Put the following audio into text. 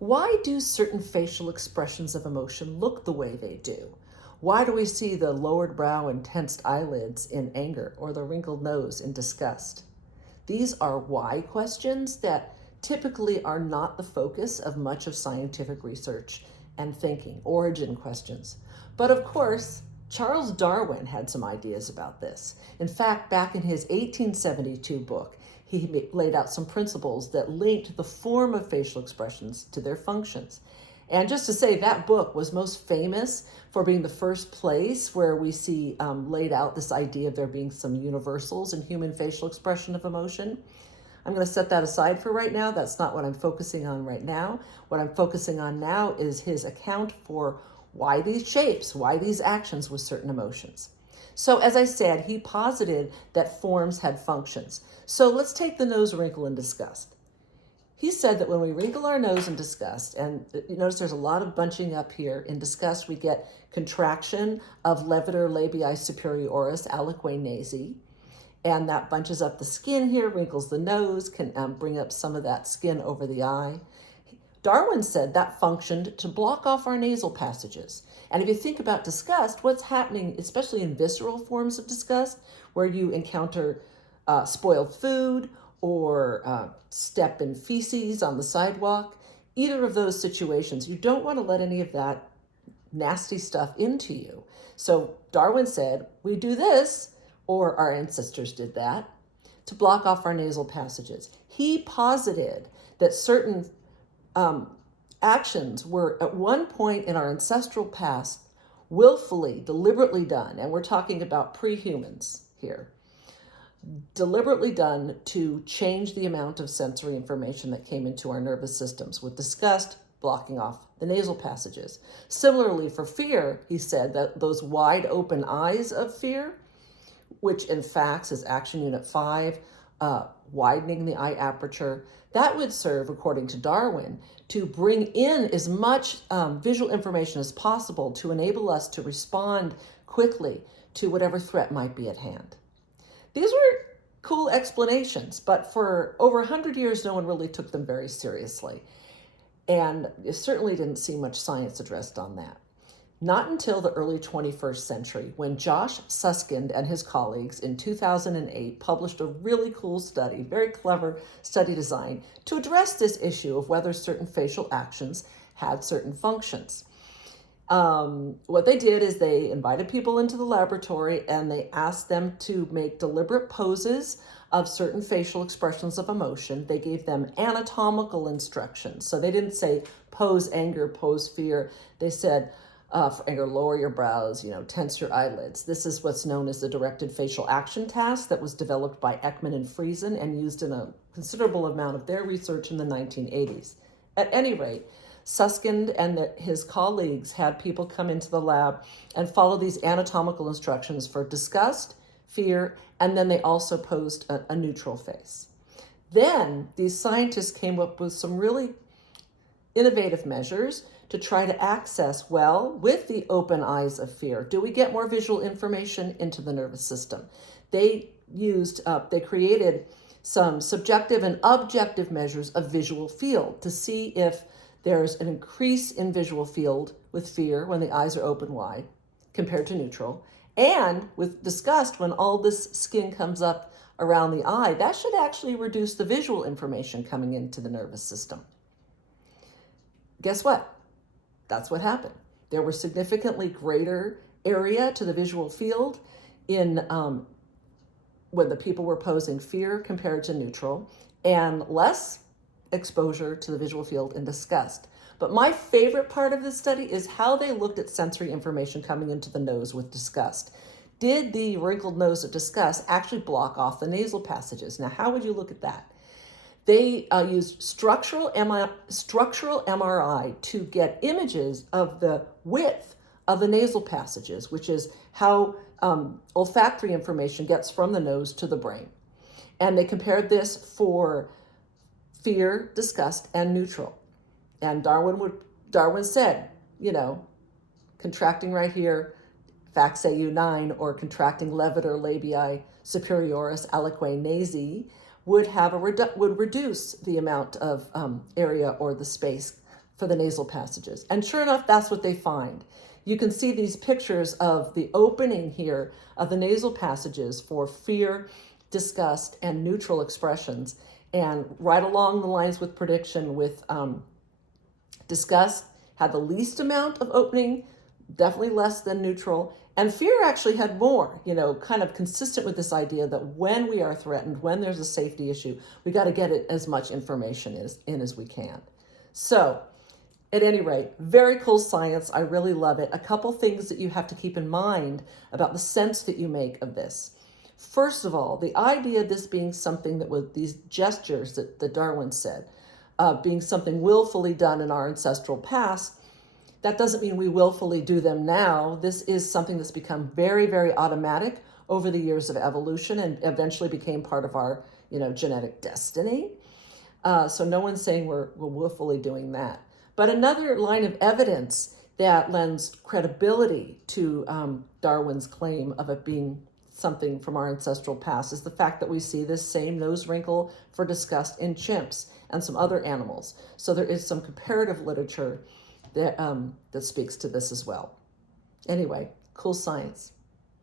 Why do certain facial expressions of emotion look the way they do? Why do we see the lowered brow and tensed eyelids in anger or the wrinkled nose in disgust? These are why questions that typically are not the focus of much of scientific research and thinking, origin questions. But of course, Charles Darwin had some ideas about this. In fact, back in his 1872 book, he laid out some principles that linked the form of facial expressions to their functions. And just to say, that book was most famous for being the first place where we see laid out this idea of there being some universals in human facial expression of emotion. I'm going to set that aside for right now. That's not what I'm focusing on right now. What I'm focusing on now is his account for why these shapes, why these actions with certain emotions. So as I said, he posited that forms had functions. So let's take the nose wrinkle in disgust. He said that when we wrinkle our nose in disgust, and you notice there's a lot of bunching up here. In disgust, we get contraction of levator labii superioris aliquae nasi, and that bunches up the skin here, wrinkles the nose, can bring up some of that skin over the eye. Darwin said that functioned to block off our nasal passages. And if you think about disgust, what's happening, especially in visceral forms of disgust, where you encounter spoiled food or step in feces on the sidewalk, either of those situations, you don't want to let any of that nasty stuff into you. So Darwin said, we do this, or our ancestors did that, to block off our nasal passages. He posited that certain actions were at one point in our ancestral past willfully, deliberately done, and we're talking about pre-humans here, deliberately done to change the amount of sensory information that came into our nervous systems, with disgust blocking off the nasal passages. Similarly, for fear, he said that those wide open eyes of fear, which in FACS is Action Unit 5, widening the eye aperture, that would serve, according to Darwin, to bring in as much visual information as possible to enable us to respond quickly to whatever threat might be at hand. These were cool explanations, but for over 100 years, no one really took them very seriously. And you certainly didn't see much science addressed on that. Not until the early 21st century, when Josh Suskind and his colleagues in 2008 published a really cool study, very clever study design, to address this issue of whether certain facial actions had certain functions. What they did is they invited people into the laboratory and they asked them to make deliberate poses of certain facial expressions of emotion. They gave them anatomical instructions. So they didn't say pose anger, pose fear. They said, for anger, lower your brows, tense your eyelids. This is what's known as the directed facial action task that was developed by Ekman and Friesen and used in a considerable amount of their research in the 1980s. At any rate, Suskind and his colleagues had people come into the lab and follow these anatomical instructions for disgust, fear, and then they also posed a neutral face. Then these scientists came up with some really innovative measures to try to access, well, with the open eyes of fear, do we get more visual information into the nervous system? They created some subjective and objective measures of visual field to see if there's an increase in visual field with fear when the eyes are open wide compared to neutral, and with disgust when all this skin comes up around the eye. That should actually reduce the visual information coming into the nervous system. Guess what? That's what happened. There were significantly greater area to the visual field in when the people were posing fear compared to neutral, and less exposure to the visual field in disgust. But my favorite part of this study is how they looked at sensory information coming into the nose with disgust. Did the wrinkled nose of disgust actually block off the nasal passages? Now, how would you look at that? They used structural MRI to get images of the width of the nasal passages, which is how olfactory information gets from the nose to the brain. And they compared this for fear, disgust, and neutral. And Darwin said, contracting right here, FACS AU9, or contracting levator labii superioris aliquae nasi, would reduce the amount of area or the space for the nasal passages. And sure enough, that's what they find. You can see these pictures of the opening here of the nasal passages for fear, disgust, and neutral expressions. And right along the lines with prediction with disgust had the least amount of opening, definitely less than neutral. And fear actually had more, kind of consistent with this idea that when we are threatened, when there's a safety issue, we got to get it as much information as we can. So at any rate, very cool science. I really love it. A couple things that you have to keep in mind about the sense that you make of this. First of all, the idea of this being something that was these gestures that Darwin said, being something willfully done in our ancestral past, that doesn't mean we willfully do them now. This is something that's become very, very automatic over the years of evolution and eventually became part of our, genetic destiny. So no one's saying we're willfully doing that. But another line of evidence that lends credibility to Darwin's claim of it being something from our ancestral past is the fact that we see this same nose wrinkle for disgust in chimps and some other animals. So there is some comparative literature that speaks to this as well. Anyway, cool science.